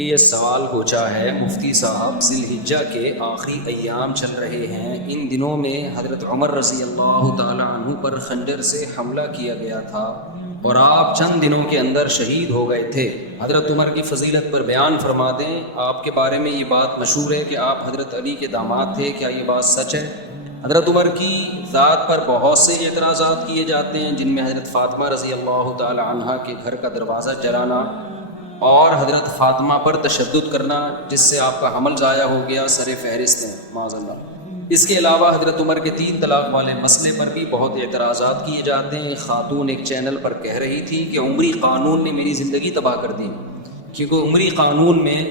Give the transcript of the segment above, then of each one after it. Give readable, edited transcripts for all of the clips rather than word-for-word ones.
یہ سوال پوچھا ہے مفتی صاحب، ذی الحجہ کے آخری ایام چل رہے ہیں، ان دنوں میں حضرت عمر رضی اللہ تعالی عنہ پر خنجر سے حملہ کیا گیا تھا اور آپ چند دنوں کے اندر شہید ہو گئے تھے۔ حضرت عمر کی فضیلت پر بیان فرما دیں۔ آپ کے بارے میں یہ بات مشہور ہے کہ آپ حضرت علی کے داماد تھے، کیا یہ بات سچ ہے؟ حضرت عمر کی ذات پر بہت سے اعتراضات کیے جاتے ہیں، جن میں حضرت فاطمہ رضی اللہ تعالی عنہا کے گھر کا دروازہ جلانا اور حضرت فاطمہ پر تشدد کرنا جس سے آپ کا حمل ضائع ہو گیا سر فہرست ہیں معاذ اللہ۔ اس کے علاوہ حضرت عمر کے 3 طلاق والے مسئلے پر بھی بہت اعتراضات کیے جاتے ہیں۔ ایک خاتون ایک چینل پر کہہ رہی تھی کہ عمری قانون نے میری زندگی تباہ کر دی، کیونکہ عمری قانون میں،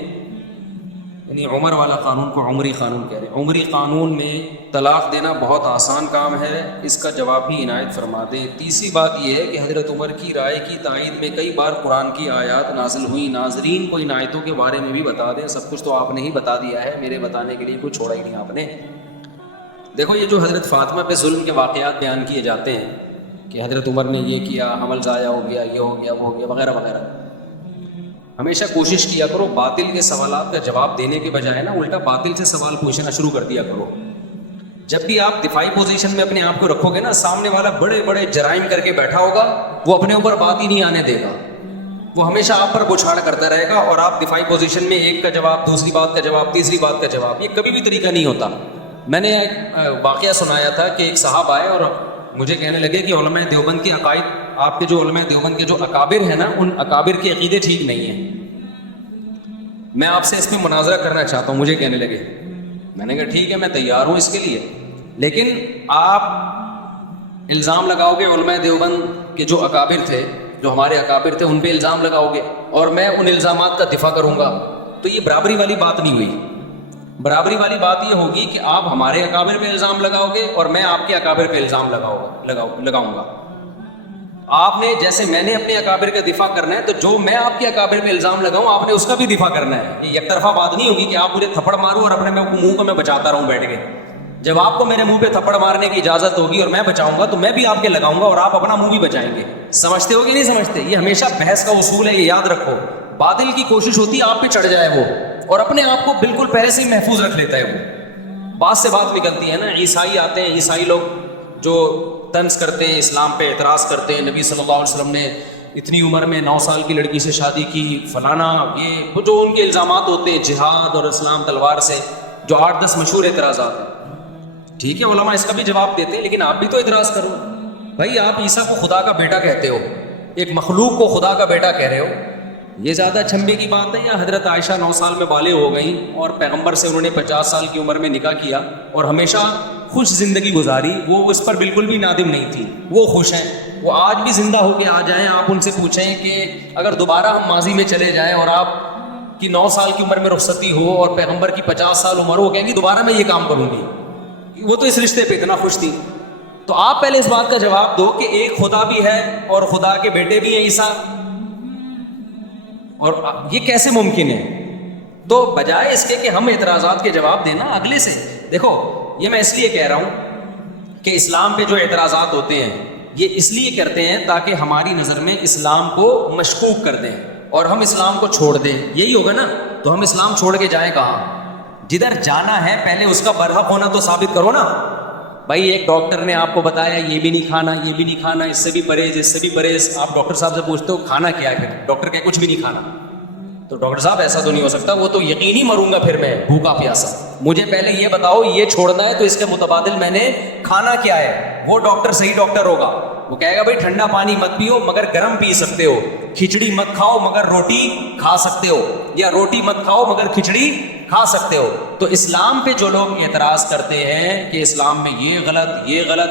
یعنی عمر والا قانون کو عمری قانون کہہ رہے ہیں، عمری قانون میں طلاق دینا بہت آسان کام ہے، اس کا جواب بھی عنایت فرما دیں۔ تیسری بات یہ ہے کہ حضرت عمر کی رائے کی تائید میں کئی بار قرآن کی آیات نازل ہوئیں، ناظرین کو ان آیتوں کے بارے میں بھی بتا دیں۔ سب کچھ تو آپ نے ہی بتا دیا ہے، میرے بتانے کے لیے کوئی چھوڑا ہی نہیں آپ نے۔ دیکھو، یہ جو حضرت فاطمہ پہ ظلم کے واقعات بیان کیے جاتے ہیں کہ حضرت عمر نے یہ کیا، حمل ضائع ہو گیا، یہ ہو گیا، وہ ہو گیا، وغیرہ وغیرہ، ہمیشہ کوشش کیا کرو باطل کے سوالات کا جواب دینے کے بجائے نا الٹا باطل سے سوال پوچھنا شروع کر دیا کرو۔ جب بھی آپ دفاعی پوزیشن میں اپنے آپ کو رکھو گے نا، سامنے والا بڑے بڑے جرائم کر کے بیٹھا ہوگا، وہ اپنے اوپر بات ہی نہیں آنے دے گا، وہ ہمیشہ آپ پر بچھاڑ کرتا رہے گا، اور آپ دفاعی پوزیشن میں ایک کا جواب، دوسری بات کا جواب، تیسری بات کا جواب، یہ کبھی بھی طریقہ نہیں ہوتا۔ میں نے ایک واقعہ سنایا تھا کہ ایک صاحب آئے اور مجھے کہنے لگے کہ علماء دیوبند کے عقائد، آپ کے جو علماء دیوبند کے جو اکابر ہیں نا، ان اکابر کے عقیدے ٹھیک نہیں ہیں، میں آپ سے اس میں مناظرہ کرنا چاہتا ہوں۔ مجھے کہنے لگے، میں نے کہا ٹھیک ہے، میں تیار ہوں اس کے لیے، لیکن آپ الزام لگاؤ گے علماء دیوبند کے جو اکابر تھے، جو ہمارے اکابر تھے، ان پہ الزام لگاؤ گے اور میں ان الزامات کا دفاع کروں گا، تو یہ برابری والی بات نہیں ہوئی۔ برابری والی بات یہ ہوگی کہ آپ ہمارے اکابر پہ الزام لگاؤ گے اور میں آپ کے اکابر پہ الزام لگاؤں گا۔ آپ نے، جیسے میں نے اپنے اکابر کا دفاع کرنا ہے، تو جو میں آپ کے اکابر پہ الزام لگاؤں آپ نے اس کا بھی دفاع کرنا ہے۔ یہ یک طرفہ بات نہیں ہوگی کہ آپ مجھے تھپڑ مارو اور اپنے منہ کو میں بچاتا رہوں بیٹھ کے۔ جب آپ کو میرے منہ پہ تھپڑ مارنے کی اجازت ہوگی اور میں بچاؤں گا، تو میں بھی آپ کے لگاؤں گا اور آپ اپنا منہ بھی بچائیں گے۔ سمجھتے ہو کہ نہیں سمجھتے؟ یہ ہمیشہ بحث کا اصول ہے، یہ یاد رکھو۔ باطل کی کوشش ہوتی ہے آپ پہ چڑھ جائے وہ، اور اپنے آپ کو بالکل پہلے سے ہی محفوظ رکھ لیتا ہے وہ۔ بات سے بات نکلتی ہے نا، عیسائی آتے ہیں، عیسائی لوگ جو طنز کرتے ہیں، اسلام پہ اعتراض کرتے ہیں، نبی صلی اللہ علیہ وسلم نے اتنی عمر میں 9 سال کی لڑکی سے شادی کی، فلانا، یہ جو ان کے الزامات ہوتے ہیں جہاد اور اسلام تلوار سے، جو 8-10 مشہور اعتراضات ہیں۔ ٹھیک ہے، علماء اس کا بھی جواب دیتے ہیں، لیکن آپ بھی تو اعتراض کرو بھائی۔ آپ عیسیٰ کو خدا کا بیٹا کہتے ہو، ایک مخلوق کو خدا کا بیٹا کہہ رہے ہو، یہ زیادہ چھمبے کی بات ہے؟ یا حضرت عائشہ 9 سال میں بالغ ہو گئیں اور پیغمبر سے انہوں نے 50 سال کی عمر میں نکاح کیا اور ہمیشہ خوش زندگی گزاری، وہ اس پر بالکل بھی نادم نہیں تھی، وہ خوش ہیں، وہ آج بھی زندہ ہو کے آ جائیں، آپ ان سے پوچھیں کہ اگر دوبارہ ہم ماضی میں چلے جائیں اور آپ کی 9 سال کی عمر میں رخصتی ہو اور پیغمبر کی 50 سال عمر ہو، کہیں گی دوبارہ میں یہ کام کروں گی۔ وہ تو اس رشتے پہ اتنا خوش تھی۔ تو آپ پہلے اس بات کا جواب دو کہ ایک خدا بھی ہے اور خدا کے بیٹے بھی ہیں عیسیٰ، اور یہ کیسے ممکن ہے؟ تو بجائے اس کے کہ ہم اعتراضات کے جواب دینا اگلے سے، دیکھو یہ میں اس لیے کہہ رہا ہوں کہ اسلام پہ جو اعتراضات ہوتے ہیں یہ اس لیے کرتے ہیں تاکہ ہماری نظر میں اسلام کو مشکوک کر دیں اور ہم اسلام کو چھوڑ دیں، یہی ہوگا نا؟ تو ہم اسلام چھوڑ کے جائیں کہاں؟ جدھر جانا ہے پہلے اس کا برحق ہونا تو ثابت کرو نا۔ بھائی ایک ڈاکٹر نے آپ کو بتایا یہ بھی نہیں کھانا، یہ بھی نہیں کھانا، اس سے بھی پرہیز، اس سے بھی پرہیز، آپ ڈاکٹر صاحب سے پوچھتے ہو کھانا کیا ہے، پھر ڈاکٹر کہے کچھ بھی نہیں کھانا، تو ڈاکٹر صاحب ایسا تو نہیں ہو سکتا، وہ تو یقینی مروں گا پھر میں بھوکا پیاسا، مجھے پہلے یہ بتاؤ یہ چھوڑنا ہے تو اس کے متبادل میں نے کھانا کیا ہے۔ وہ ڈاکٹر صحیح ڈاکٹر ہوگا، وہ کہے گا بھائی ٹھنڈا پانی مت پیو مگر گرم پی سکتے ہو، کھچڑی مت کھاؤ مگر روٹی کھا سکتے ہو، یا روٹی مت کھاؤ مگر کھچڑی کھا سکتے ہو۔ تو اسلام پہ جو لوگ اعتراض کرتے ہیں کہ اسلام میں یہ غلط یہ غلط،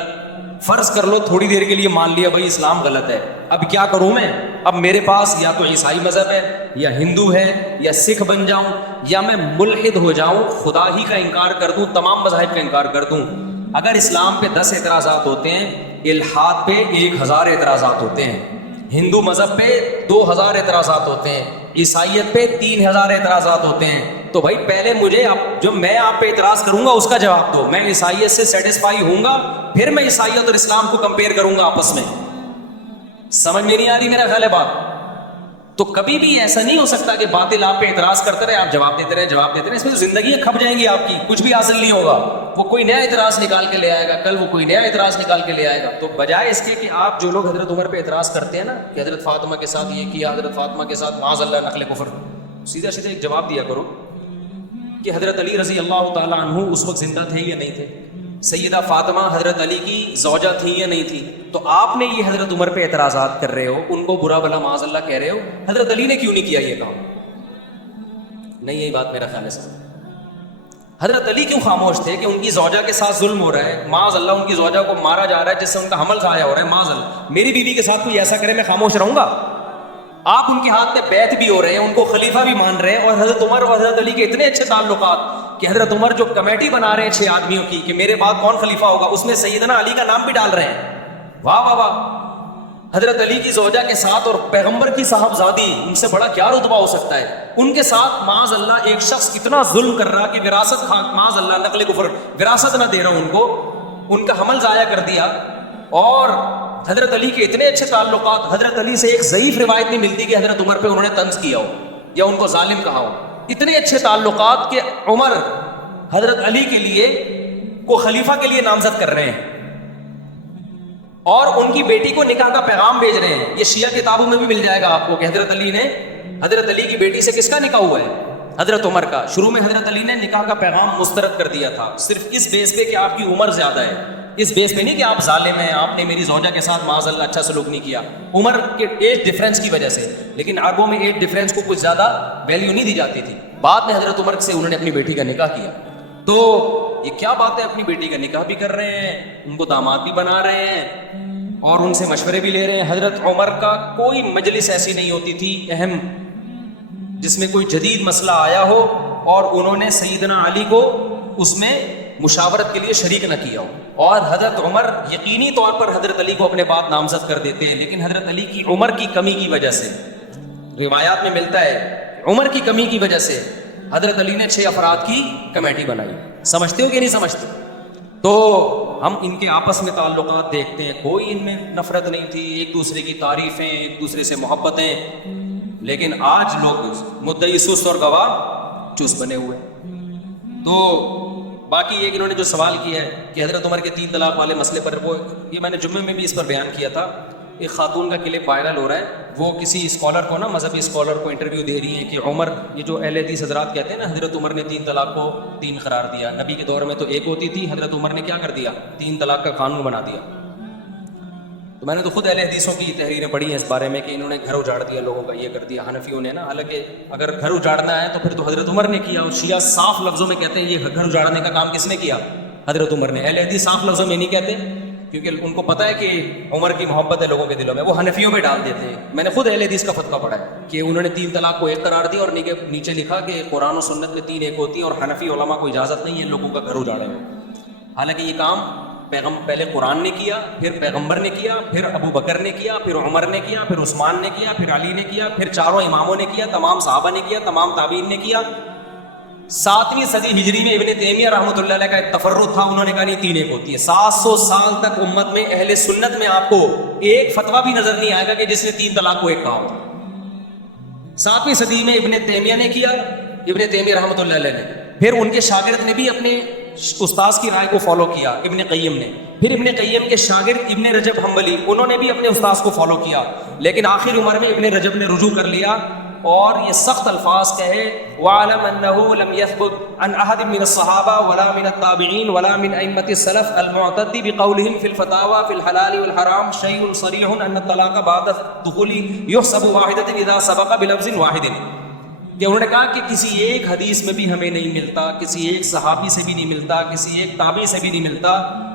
فرض کر لو تھوڑی دیر کے لیے مان لیا بھائی اسلام غلط ہے، اب کیا کروں میں؟ اب میرے پاس یا تو عیسائی مذہب ہے یا ہندو ہے یا سکھ بن جاؤں یا میں ملحد ہو جاؤں، خدا ہی کا انکار کر دوں، تمام مذاہب کا انکار کر دوں۔ اگر اسلام پہ 10 اعتراضات ہوتے ہیں، الحاد پہ 1000 اعتراضات ہوتے ہیں، ہندو مذہب پہ 2000 اعتراضات ہوتے ہیں، عیسائیت پہ 3000 اعتراضات ہوتے ہیں۔ تو بھائی پہلے مجھے جو میں آپ پہ اعتراض کروں گا اس کا جواب دو، میں عیسائیت سے سیٹسفائی ہوں گا، پھر میں عیسائیت اور اسلام کو کمپیئر کروں گا آپس میں۔ سمجھ میں نہیں آ رہی میرا خیال ہے بات؟ تو کبھی بھی ایسا نہیں ہو سکتا کہ باطل آپ پہ اعتراض کرتے رہے، آپ جواب دیتے رہے، اس میں تو زندگی کھپ جائیں گی آپ کی، کچھ بھی حاصل نہیں ہوگا. وہ کوئی نیا اعتراض نکال کے لے آئے گا، کل وہ کوئی نیا اعتراض نکال کے لے آئے گا. تو بجائے اس کے کہ آپ جو لوگ حضرت عمر پہ اعتراض کرتے ہیں نا کہ حضرت فاطمہ کے ساتھ یہ کیا، حضرت فاطمہ کے ساتھ معاذ اللہ نقل کفر، سیدھا سیدھا ایک جواب دیا کرو کہ حضرت علی رضی اللہ تعالیٰ عنہ اس وقت زندہ تھے یا نہیں تھے؟ سیدہ فاطمہ حضرت علی کی زوجہ تھی یا نہیں تھی؟ تو آپ نے یہ حضرت عمر پہ اعتراضات کر رہے ہو، ان کو برا بلا معاذ اللہ کہہ رہے ہو، حضرت علی نے کیوں نہیں کیا یہ کام؟ نہیں، یہی بات میرا خیال ہے سر. حضرت علی کیوں خاموش تھے کہ ان کی زوجہ کے ساتھ ظلم ہو رہا ہے، معاذ اللہ ان کی زوجہ کو مارا جا رہا ہے جس سے ان کا حمل ضائع ہو رہا ہے، معاذ اللہ میری بیوی کے ساتھ کوئی ایسا کرے میں خاموش رہوں گا؟ آپ ان کے ہاتھ میں بیعت بھی ہو رہے ہیں، ان کو خلیفہ بھی مان رہے ہیں، اور حضرت عمر اور حضرت علی کے اتنے اچھے تعلقات کہ حضرت عمر جو کمیٹی بنا رہے ہیں 6 آدمیوں کی کہ میرے بعد کون خلیفہ ہوگا، اس میں سیدنا علی کا نام بھی ڈال رہے ہیں. واہ واہ واہ. حضرت علی کی زوجہ کے ساتھ اور پیغمبر کی صاحبزادی، ان سے بڑا کیا رتبہ ہو سکتا ہے؟ ان کے ساتھ معاذ اللہ ایک شخص اتنا ظلم کر رہا کہ وراثت معاذ اللہ نقل کفر، وراثت نہ دے رہا ان کو، ان کا حمل ضائع کر دیا. اور حضرت علی کے اتنے اچھے تعلقات، حضرت علی سے ایک ضعیف روایت نہیں ملتی کہ حضرت عمر پہ انہوں نے طنز کیا ہو یا ان کو ظالم کہا ہو. اتنے اچھے تعلقات کہ عمر حضرت علی کے لیے کو خلیفہ کے لیے نامزد کر رہے ہیں اور ان کی بیٹی کو نکاح کا پیغام بھیج رہے ہیں. یہ شیعہ کتابوں میں بھی مل جائے گا آپ کو کہ حضرت علی کی بیٹی سے کس کا نکاح ہوا ہے؟ حضرت عمر کا. شروع میں حضرت علی نے نکاح کا پیغام مسترد کر دیا تھا، صرف اس بیس پہ کہ آپ کی عمر زیادہ ہے، اس بیس پہ نہیں کہ آپ ظالم ہیں، آپ نے میری زوجہ کے ساتھ معاذ اللہ اچھا سلوک نہیں کیا، عمر کے ایج ڈفرینس کی وجہ سے. لیکن عربوں میں ایج ڈفرینس کو کچھ زیادہ ویلیو نہیں دی جاتی تھی. بعد میں حضرت عمر سے انہوں نے اپنی بیٹی کا نکاح کیا. تو یہ کیا بات ہے، اپنی بیٹی کا نکاح بھی کر رہے ہیں، ان کو داماد بھی بنا رہے ہیں اور ان سے مشورے بھی لے رہے ہیں. حضرت عمر کا کوئی مجلس ایسی نہیں ہوتی تھی اہم جس میں کوئی جدید مسئلہ آیا ہو اور انہوں نے سیدنا علی کو اس میں مشاورت کے لیے شریک نہ کیا ہو. اور حضرت عمر یقینی طور پر حضرت علی کو اپنے بعد نامزد کر دیتے ہیں، لیکن حضرت علی کی عمر کی کمی کی وجہ سے، روایات میں ملتا ہے عمر کی کمی کی وجہ سے حضرت علی نے 6 افراد کی کمیٹی بنائی. سمجھتے ہو کہ نہیں سمجھتے؟ تو ہم ان کے آپس میں تعلقات دیکھتے ہیں، کوئی ان میں نفرت نہیں تھی، ایک دوسرے کی تعریفیں، ایک دوسرے سے محبتیں. لیکن آج لوگ مدعی سست اور گواہ چست بنے ہوئے. تو باقی ایک انہوں نے جو سوال کیا ہے کہ حضرت عمر کے 3 طلاق والے مسئلے پر، وہ یہ میں نے جمعے میں بھی اس پر بیان کیا تھا. ایک خاتون کا کلپ وائرل ہو رہا ہے، وہ کسی اسکالر کو نا، مذہبی اسکالر کو انٹرویو دے رہی ہیں کہ عمر، یہ جو اہل حدیث حضرات کہتے ہیں نا حضرت عمر نے 3 طلاق کو 3 قرار دیا، نبی کے دور میں تو 1 ہوتی تھی، حضرت عمر نے کیا کر دیا، 3 طلاق کا قانون بنا دیا. تو میں نے تو خود اہل حدیثوں کی تحریریں پڑھی ہیں اس بارے میں کہ انہوں نے گھر اجاڑ دیا لوگوں کا، یہ کر دیا حنفیوں نے نا. حالانکہ اگر گھر اجاڑنا ہے تو پھر تو حضرت عمر نے کیا، اور شیعہ صاف لفظوں میں کہتے ہیں یہ گھر اجاڑنے کا کام کس نے کیا؟ حضرت عمر نے. اہل حدیث صاف لفظوں میں نہیں کہتے کیونکہ ان کو پتہ ہے کہ عمر کی محبت ہے لوگوں کے دلوں میں، وہ حنفیوں میں ڈال دیتے ہیں. میں نے خود اہل حدیث کا فتویٰ پڑھا ہے کہ انہوں نے 3 طلاق کو 1 قرار دیا اور نیچے لکھا کہ قرآن و سنت میں 3 1 ہوتی ہے اور حنفی علماء کو اجازت نہیں ہے لوگوں کا گھر اجاڑے میں. حالانکہ یہ کام پہلے قرآن نے کیا، پھر پیغمبر نے کیا، پھر ابو بکر نے کیا، پھر عمر نے کیا، پھر عثمان نے کیا، پھر علی نے کیا، پھر 4 اماموں نے کیا، تمام صحابہ نے کیا، تمام تابعین نے کیا. 7ویں صدی ہجری میں ابن تیمیہ رحمۃ اللہ علیہ کا ایک تفرد تھا، انہوں نے کہا نہیں 3 1 ہوتی ہے. 700 سال تک امت میں اہل سنت میں آپ کو ایک فتویٰ بھی نظر نہیں آئے گا کہ جس نے 3 طلاق کو 1 کہا ہو. 7ویں صدی میں ابن تیمیہ نے کیا، ابن تیمیہ رحمۃ اللہ علیہ نے، پھر ان کے شاگرد نے بھی اپنے استاذ کی رائے کو فالو کیا، ابن قیم نے، پھر ابن قیم کے شاگرد ابن رجب حنبلی، انہوں نے بھی اپنے استاذ کو فالو کیا. لیکن آخر عمر میں ابن رجب نے رجوع کر لیا اور یہ سخت الفاظ کہے وَعَلَمْ أَنَّهُ لَمْ يَثْبُتْ عَنْ أَحَدٍ مِّنَ الصَّحَابَةِ وَلَا مِنَ التَّابِعِينَ وَلَا مِنْ أَئِمَّةِ السَّلَفِ الْمُعْتَدِّ بِقَوْلِهِمْ فِي الْفَتَاوَى فِي الْحَلَالِ وَالْحَرَامِ شَيْءٌ صَرِيحٌ أَنَّ الطَّلَاقَ بَعْدَ الدُّخُولِ يُحْسَبُ وَاحِدَةً إِذَا سَبَقَ بِلَفْظٍ وَاحِدٍ. کہ انہوں نے کہا کہ کسی ایک حدیث میں بھی ہمیں نہیں ملتا، کسی ایک صحابی سے بھی نہیں ملتا، کسی ایک تابعی سے بھی نہیں ملتا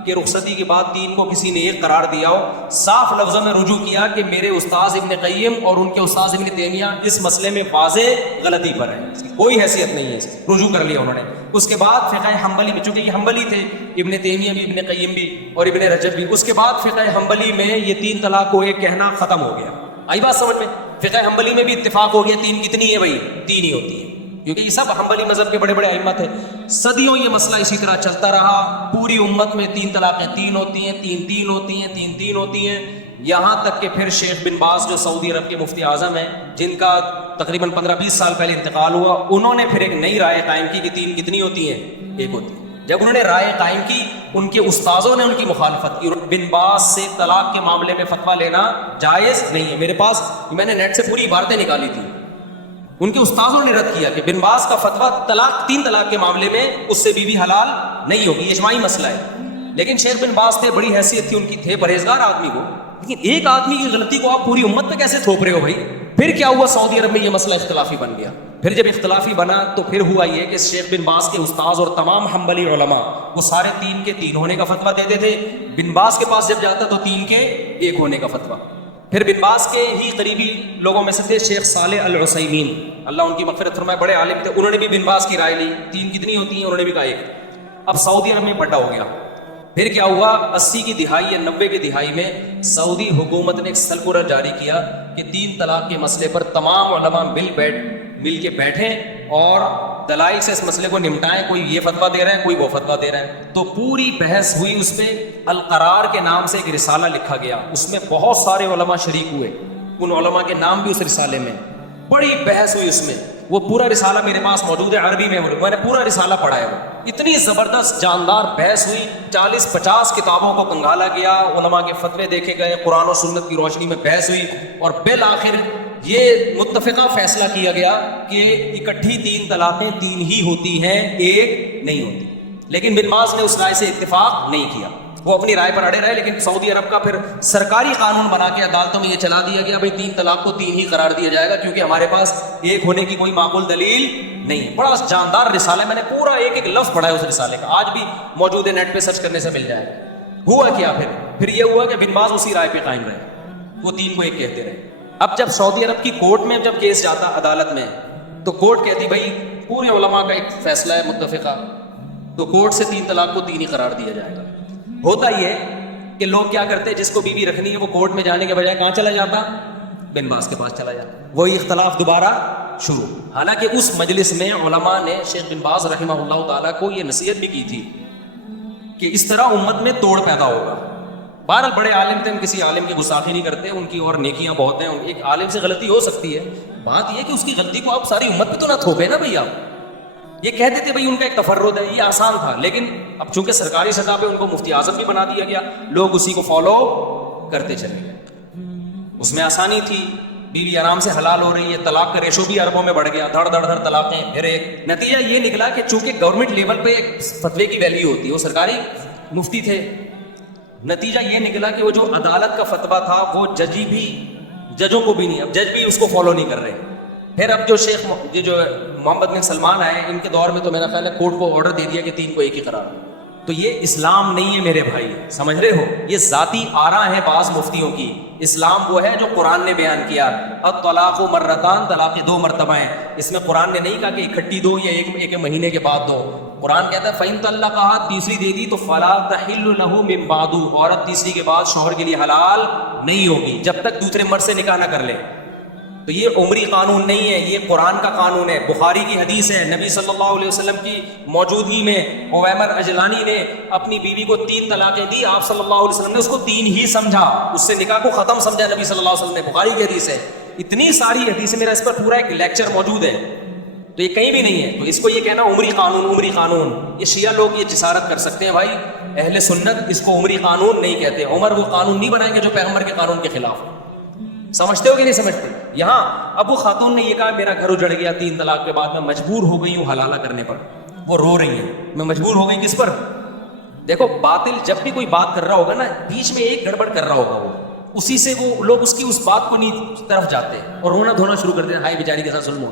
کہ رخصتی کے بعد 3 کو کسی نے 1 قرار دیا ہو. صاف لفظوں میں رجوع کیا کہ میرے استاذ ابن قیم اور ان کے استاذ ابن تیمیہ اس مسئلے میں واضح غلطی پر ہیں، کوئی حیثیت نہیں ہے. رجوع کر لیا انہوں نے. اس کے بعد فقہ حنبلی میں، چونکہ یہ حنبلی تھے، ابن تیمیہ بھی، ابن قیم بھی اور ابن رجب بھی، اس کے بعد فقہ حنبلی میں یہ 3 طلاق کو 1 کہنا ختم ہو گیا. آئی بات سمجھ میں؟ فقہ حنبلی میں بھی اتفاق ہو گیا 3 کتنی ہے بھائی، 3 ہی ہوتی ہے، کیونکہ یہ سب حنبلی مذہب کے بڑے بڑے ائمہ تھے. صدیوں یہ مسئلہ اسی طرح چلتا رہا. پوری امت میں 3 طلاقیں 3 ہوتی ہیں، 3 3 ہوتی ہیں، 3 3 ہوتی ہیں. یہاں تک کہ پھر شیخ بن باز جو سعودی عرب کے مفتی اعظم ہیں، جن کا تقریباً 15-20 سال پہلے انتقال ہوا، انہوں نے پھر ایک نئی رائے قائم کی کہ 3 کتنی ہوتی ہیں؟ 1 ہوتی ہے۔ جب انہوں نے رائے قائم کی، ان کے استاذوں نے ان کی مخالفت کی، بن باز سے طلاق کے معاملے میں فتویٰ لینا جائز نہیں ہے۔ میرے پاس میں نے نیٹ سے پوری عبارتیں نکالی تھی، ان کے استاذوں نے رد کیا کہ بن باز کا فتویٰ 3 طلاق کے معاملے میں اس سے بیوی حلال نہیں ہوگی، یہ اجماعی مسئلہ ہے۔ لیکن شیخ بن باز تھے، بڑی حیثیت تھی ان کی، تھے پرہیزگار آدمی کو، لیکن ایک آدمی کی غلطی کو آپ پوری امت پہ کیسے تھوپ رہے ہو بھائی؟ پھر کیا ہوا؟ سعودی عرب میں یہ مسئلہ اختلافی بن گیا۔ پھر جب اختلافی بنا تو پھر ہوا یہ کہ شیخ بن باز کے استاذ اور تمام حنبلی علماء وہ سارے 3 کے 3 ہونے کا فتویٰ دیتے تھے، بن باز کے پاس جب جاتا تو 3 کے 1 ہونے کا فتویٰ۔ پھر بن باز کے ہی قریبی لوگوں میں سے تھے شیخ صالح العثیمین، اللہ ان کی مغفرت فرمائے، بڑے عالم تھے، انہوں نے بھی بن باز کی رائے لی، 3 کتنی ہوتی ہیں؟ انہوں نے بھی کہا 1۔ اب سعودی عرب میں پٹا ہو گیا۔ پھر کیا ہوا؟ 80 کی دہائی یا 90 کی دہائی میں سعودی حکومت نے ایک سرکولر جاری کیا کہ 3 طلاق کے مسئلے پر تمام علماء مل کے بیٹھیں اور دلائل سے اس مسئلے کو نمٹائیں، کوئی یہ فتویٰ دے رہا ہے، کوئی وہ فتویٰ دے رہا ہے۔ تو پوری بحث ہوئی، اس پہ القرار کے نام سے ایک رسالہ لکھا گیا، اس میں بہت سارے علماء شریک ہوئے، ان علماء کے نام بھی اس رسالے میں، بڑی بحث ہوئی اس میں۔ وہ پورا رسالہ میرے پاس موجود ہے عربی میں نے پورا رسالہ پڑھا ہے۔ وہ اتنی زبردست جاندار بحث ہوئی، 40-50 کتابوں کو کنگالا گیا، علماء کے فتوے دیکھے گئے، قرآن و سنت کی روشنی میں بحث ہوئی، اور بالآخر یہ متفقہ فیصلہ کیا گیا کہ اکٹھی 3 طلاقیں 3 ہی ہوتی ہیں، 1 نہیں ہوتی۔ لیکن بن باز نے اس رائے سے اتفاق نہیں کیا، وہ اپنی رائے پر اڑے رہے۔ لیکن سعودی عرب کا پھر سرکاری قانون بنا کے عدالتوں میں یہ چلا دیا گیا بھائی 3 طلاق کو 3 ہی قرار دیا جائے گا، کیونکہ ہمارے پاس 1 ہونے کی کوئی معقول دلیل نہیں۔ بڑا جاندار رسالہ ہے، میں نے پورا ایک لفظ پڑھا ہے اس رسالے کا، آج بھی موجود ہے، نیٹ پہ سرچ کرنے سے مل جائے گا۔ ہوا کیا؟ پھر یہ ہوا کہ بن باز اسی رائے پہ قائم رہے، وہ 3 کو 1 کہتے رہے۔ اب جب سعودی عرب کی کورٹ میں جب کیس جاتا عدالت میں، تو کورٹ کہتی بھائی پورے علماء کا ایک فیصلہ ہے متفقہ، تو کورٹ سے 3 طلاق کو 3 ہی قرار دیا جائے گا۔ ہوتا یہ کہ لوگ کیا کرتے، جس کو بیوی رکھنی ہے وہ کورٹ میں جانے کے بجائے کہاں چلا جاتا؟ بن باز کے پاس چلا جاتا، وہی اختلاف دوبارہ شروع۔ حالانکہ اس مجلس میں علماء نے شیخ بن باز رحمہ اللہ تعالیٰ کو یہ نصیحت بھی کی تھی کہ اس طرح امت میں توڑ پیدا ہوگا۔ بہرحال بڑے عالم تھے، ہم کسی عالم کی گستاخی نہیں کرتے، ان کی اور نیکیاں بہت ہیں، ایک عالم سے غلطی ہو سکتی ہے، بات یہ کہ اس کی غلطی کو آپ ساری امت پہ تو نہ تھوپے نا بھیا۔ یہ کہہ دیتے بھائی ان کا ایک تفرد ہے، یہ آسان تھا، لیکن اب چونکہ سرکاری سطح پہ ان کو مفتی اعظم بھی بنا دیا گیا، لوگ اسی کو فالو کرتے چلے گئے۔ اس میں آسانی تھی، بیوی آرام سے حلال ہو رہی ہے، طلاق کا ریشو بھی اربوں میں بڑھ گیا، دھڑ دھڑ دھڑ طلاقیں۔ پھر ایک نتیجہ یہ نکلا کہ چونکہ گورنمنٹ لیول پہ ایک فتوے کی ویلیو ہوتی ہے، وہ سرکاری مفتی تھے، نتیجہ یہ نکلا کہ وہ جو عدالت کا فتویٰ تھا وہ ججوں کو بھی نہیں، اب جج بھی اس کو فالو نہیں کر رہے۔ پھر اب جو شیخ جو محمد بن سلمان آئے ان کے دور میں تو میرا خیال ہے کورٹ کو آرڈر دے دیا کہ 3 کو 1 ہی قرار دو۔ تو یہ اسلام نہیں ہے میرے بھائی، سمجھ رہے ہو؟ یہ ذاتی آراء ہیں بعض مفتیوں کی۔ اسلام وہ ہے جو قرآن نے بیان کیا، الطلاق مرتان، طلاق 2 مرتبہ ہیں۔ اس میں قرآن نے نہیں کہا کہ اکٹھی دو یا ایک مہینے کے بعد دو، قرآن کہتا ہے فَإِن طَلَّقَهَا، تیسری دے دی تو فَلَا تَحِلُّ لَهُ مِن بَعْدُ، عورت تیسری کے بعد شوہر کے لیے حلال نہیں ہوگی جب تک دوسرے مرد سے نکاح نہ کر لے۔ تو یہ عمری قانون نہیں ہے، یہ قرآن کا قانون ہے، بخاری کی حدیث ہے، نبی صلی اللہ علیہ وسلم کی موجودگی میں عویمر اجلانی نے اپنی بیوی کو 3 طلاقیں دی، آپ صلی اللہ علیہ وسلم نے اس کو 3 ہی سمجھا، اس سے نکاح کو ختم سمجھا نبی صلی اللہ علیہ وسلم نے، بخاری کی حدیث ہے۔ اتنی ساری حدیث ہے، میرا اس پر پورا ایک لیکچر موجود ہے، تو یہ کہیں بھی نہیں ہے۔ تو اس کو یہ کہنا عمری قانون، یہ شیعہ لوگ یہ جسارت کر سکتے ہیں بھائی، اہل سنت اس کو عمری قانون نہیں کہتے۔ عمر وہ قانون نہیں بنائیں گے جو پیغمبر کے قانون کے خلاف ہو۔ سمجھتے ہو کہ نہیں سمجھتے؟ یہاں ابو خاتون نے یہ کہا میرا گھر اجڑ گیا 3 طلاق کے بعد، میں مجبور ہو گئی ہوں حلالہ کرنے پر۔ وہ رو رہی ہیں، میں مجبور ہو گئی کس پر؟ دیکھو باطل جب بھی کوئی بات کر رہا ہوگا نا، بیچ میں ایک گڑبڑ کر رہا ہوگا، وہ اسی سے وہ لوگ اس بات کو نہیں طرف جاتے اور رونا دھونا شروع کر دیتے، ہائے بیچاری کے ساتھ ظلم ہو۔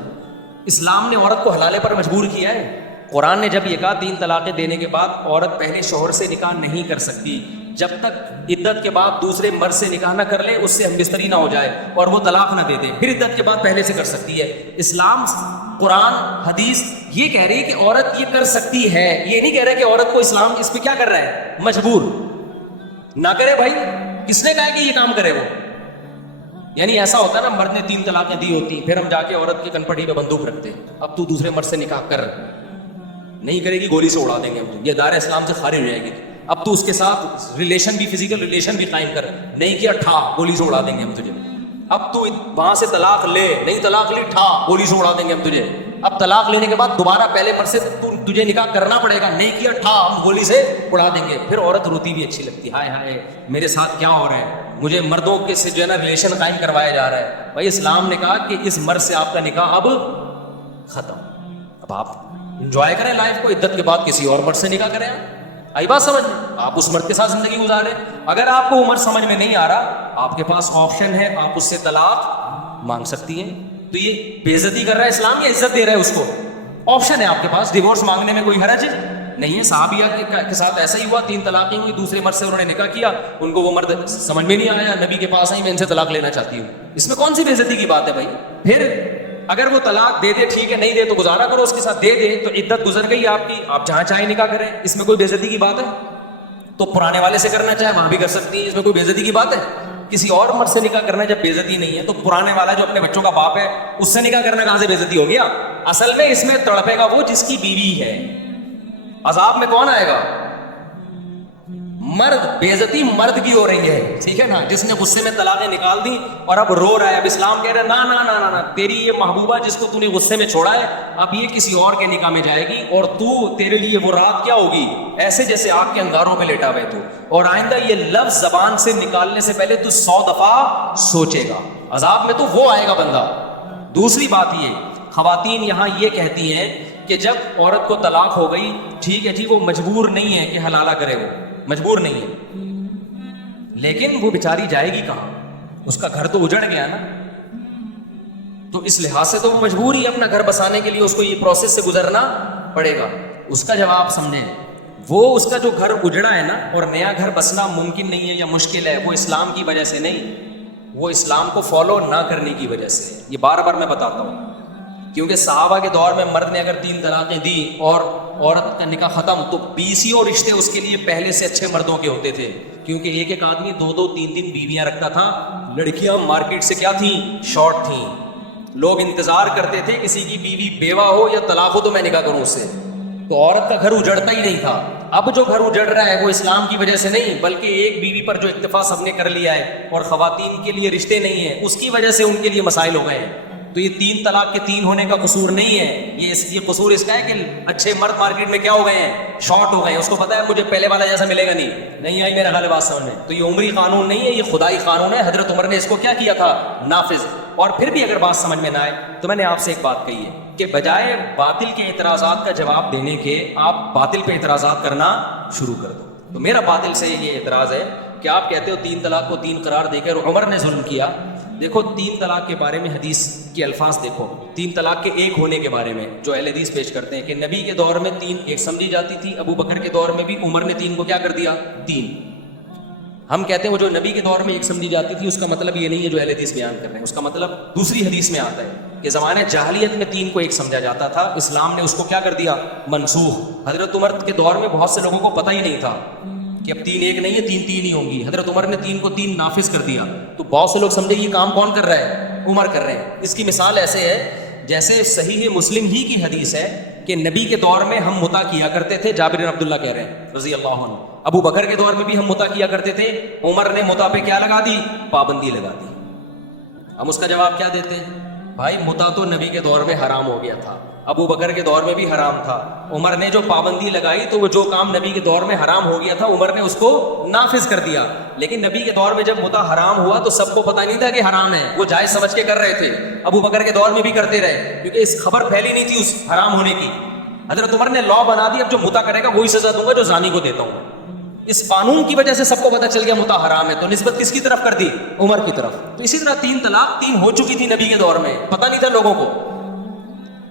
اسلام نے عورت کو حلالے پر مجبور کیا ہے۔ قرآن نے جب یہ کہا 3 طلاقیں دینے کے بعد عورت پہلے شوہر سے نکاح نہیں کر سکتی جب تک عدت کے بعد دوسرے مرد سے نکاح نہ کر لے، اس سے ہم بستری نہ ہو جائے اور وہ طلاق نہ دے دے، پھر عدت کے بعد پہلے سے کر سکتی ہے۔ اسلام، قرآن، حدیث یہ کہہ رہی ہے کہ عورت یہ کر سکتی ہے، یہ نہیں کہہ رہا کہ عورت کو اسلام اس پہ کیا کر رہا ہے، مجبور نہ کرے۔ بھائی کس نے کہا کہ یہ کام کرے وہ؟ یعنی ایسا ہوتا ہے نا، مرد نے 3 طلاقیں دی ہوتی، پھر ہم جا کے عورت کی کنپٹی پہ بندوق رکھتے، اب تو دوسرے مرد سے نکاح کر، نہیں کرے گی گولی سے اڑا دیں گے ہم، یہ دار اسلام سے خارج ہو جائے گی۔ اب تو اس کے ساتھ ریلیشن بھی فزیکل ریلیشن بھی قائم کر, نہیں کیا ٹھا گولی سے اڑا دیں گے ہم تجھے. اب تو وہاں سے طلاق لے, نہیں طلاق لی ٹھا گولی سے اڑا دیں گے ہم تجھے. اب طلاق لینے کے بعد دوبارہ پہلے پر سے تجھے نکاح کرنا پڑے گا, نہیں کیا ٹھا ہم گولی سے اڑا دیں گے. پھر عورت روتی بھی اچھی لگتی, ہائے ہائے میرے ساتھ کیا ہو رہا ہے, مجھے مردوں کے سے جو ہے نا ریلیشن قائم کروایا جا رہا ہے. بھائی اسلام نے کہا کہ اس مرد سے آپ کا نکاح اب ختم. اب آپ انجوائے کریں لائف کو, عدت کے بعد کسی اور مرد سے نکاح کریں. آئی بات سمجھ, آپ اس مرد کے ساتھ زندگی گزاریں. اگر آپ کو عمر سمجھ میں نہیں آ رہا, آپ کے پاس آپشن ہے, آپ اس سے طلاق مانگ سکتی ہیں. تو یہ بے عزتی کر رہا ہے اسلام یا عزت دے رہا ہے اس کو؟ آپشن ہے آپ کے پاس, ڈیورس مانگنے میں کوئی حرج نہیں ہے. صحابیہ کے ساتھ ایسا ہی ہوا, 3 طلاقیں ہوئی, دوسرے مرد سے انہوں نے نکاح کیا, ان کو وہ مرد سمجھ میں نہیں آیا, نبی کے پاس آئی, میں ان سے طلاق لینا چاہتی ہوں. اس میں کون سی بے عزتی کی بات ہے بھائی؟ پھر اگر وہ طلاق دے دے ٹھیک ہے, نہیں دے تو گزارا کرو اس کے ساتھ, دے دے تو عدت گزر گئی آپ کی, آپ جہاں چاہیں نکاح کریں, اس میں کوئی بے عزتی کی بات ہے؟ تو پرانے والے سے کرنا چاہے وہاں بھی کر سکتی ہیں, اس میں کوئی بے عزتی کی بات ہے؟ کسی اور مرد سے نکاح کرنا جب بے عزتی نہیں ہے, تو پرانے والا جو اپنے بچوں کا باپ ہے اس سے نکاح کرنا کہاں سے بے عزتی ہو گیا؟ اصل میں اس میں تڑپے گا وہ جس کی بیوی ہے. عذاب میں کون آئے گا؟ مرد. بے عزتی مرد کی ہو رہی ہے, ٹھیک ہے نا, جس نے غصے میں طلاقیں نکال دی اور اب رو رہا ہے. اب اسلام کہہ رہا ہے نا نا نا نا نا, تیری یہ محبوبہ جس کو تو نے غصے میں چھوڑا ہے, اب یہ کسی اور کے نکاح میں جائے گی, اور تو تیرے لیے وہ رات کیا ہوگی, ایسے جیسے آگ کے انگاروں میں لیٹا ہوئے تو. اور آئندہ یہ لفظ زبان سے نکالنے سے پہلے تو 100 دفعہ سوچے گا. عذاب میں تو وہ آئے گا بندہ. دوسری بات یہ, خواتین یہاں یہ کہتی ہیں کہ جب عورت کو طلاق ہو گئی, ٹھیک ہے جی, وہ مجبور نہیں ہے کہ حلالہ کرے, وہ مجبور نہیں ہے, لیکن وہ بیچاری جائے گی کہاں؟ اس کا گھر تو اجڑ گیا نا, تو اس لحاظ سے تو وہ مجبور ہی اپنا گھر بسانے کے لیے اس کو یہ پروسیس سے گزرنا پڑے گا. اس کا جواب سمجھیں, وہ اس کا جو گھر اجڑا ہے نا, اور نیا گھر بسنا ممکن نہیں ہے یا مشکل ہے, وہ اسلام کی وجہ سے نہیں, وہ اسلام کو فالو نہ کرنے کی وجہ سے. یہ بار بار میں بتاتا ہوں, کیونکہ صحابہ کے دور میں مرد نے اگر 3 طلاقیں دی اور عورت کا نکاح ختم, تو 20 رشتے اس کے لیے پہلے سے اچھے مردوں کے ہوتے تھے, کیونکہ ایک آدمی 2 3 بیویاں رکھتا تھا. لڑکیاں مارکیٹ سے کیا تھیں, شارٹ تھیں. لوگ انتظار کرتے تھے کسی کی بیوی بیوہ ہو یا طلاق ہو تو میں نکاح کروں اس سے. تو عورت کا گھر اجڑتا ہی نہیں تھا. اب جو گھر اجڑ رہا ہے وہ اسلام کی وجہ سے نہیں, بلکہ ایک بیوی پر جو اکتفا سب نے کر لیا ہے اور خواتین کے لیے رشتے نہیں ہیں, اس کی وجہ سے ان کے لیے مسائل ہو گئے ہیں. تو یہ 3 طلاق کے 3 ہونے کا قصور نہیں ہے, یہ قصور اس کا ہے کہ اچھے مرد مارکیٹ میں کیا ہو گئے ہیں, شارٹ ہو گئے ہیں. اس کو پتا ہے مجھے پہلے والا جیسا ملے گا نہیں آئی میرا غالب بات سمجھ میں. تو یہ عمری قانون نہیں ہے, یہ خدائی قانون ہے. حضرت عمر نے اس کو کیا کیا تھا, نافذ. اور پھر بھی اگر بات سمجھ میں نہ آئے تو میں نے آپ سے ایک بات کہی ہے کہ بجائے باطل کے اعتراضات کا جواب دینے کے, آپ باطل پہ اعتراضات کرنا شروع کر دو. تو میرا باطل سے یہ اعتراض ہے کہ آپ کہتے ہو 3 طلاق کو 3 قرار دے کر عمر نے ظلم کیا. دیکھو 3 طلاق کے بارے میں حدیث کے الفاظ دیکھو, 3 طلاق کے 1 ہونے کے بارے میں جو اہل حدیث پیش کرتے ہیں کہ نبی کے دور میں 3 ایک سمجھی جاتی تھی, ابو بکر کے دور میں بھی, عمر نے 3 کو کیا کر دیا, 3. ہم کہتے ہیں وہ جو نبی کے دور میں 1 سمجھی جاتی تھی, اس کا مطلب یہ نہیں ہے جو اہل حدیث بیان کر رہے ہیں, اس کا مطلب دوسری حدیث میں آتا ہے کہ زمانے جاہلیت میں 3 کو 1 سمجھا جاتا تھا, اسلام نے اس کو کیا کر دیا, منسوخ. حضرت عمر کے دور میں بہت سے لوگوں کو پتہ ہی نہیں تھا کہ اب 3 1 نہیں ہے, 3 3 ہی ہوں گی. حضرت عمر نے 3 کو 3 نافذ کر دیا, تو بہت سے لوگ سمجھے یہ کام کون کر رہا ہے, عمر کر رہے ہیں. اس کی مثال ایسے ہے جیسے صحیح مسلم ہی کی حدیث ہے کہ نبی کے دور میں ہم متا کیا کرتے تھے, جابر بن عبداللہ کہہ رہے ہیں رضی اللہ عنہ. ابو بکر کے دور میں بھی ہم متا کیا کرتے تھے, عمر نے متا پہ کیا لگا دی, پابندی لگا دی. ہم اس کا جواب کیا دیتے ہیں, بھائی متا تو نبی کے دور میں حرام ہو گیا تھا, ابو بکر کے دور میں بھی حرام تھا, عمر نے جو پابندی لگائی تو وہ جو کام نبی کے دور میں حرام ہو گیا تھا عمر نے اس کو نافذ کر دیا. لیکن نبی کے دور میں جب متا حرام ہوا تو سب کو پتہ نہیں تھا کہ حرام ہے, وہ جائز سمجھ کے کر رہے تھے. ابو بکر کے دور میں بھی کرتے رہے کیونکہ اس خبر پھیلی نہیں تھی اس حرام ہونے کی. حضرت عمر نے لا بنا دی, اب جو متا کرے گا وہی سزا دوں گا جو زانی کو دیتا ہوں. اس قانون کی وجہ سے سب کو پتہ چل گیا متا حرام ہے, تو نسبت کس کی طرف کر دی, عمر کی طرف. تو اسی طرح 3 طلاق 3 ہو چکی تھی نبی کے دور میں, پتہ نہیں تھا لوگوں کو.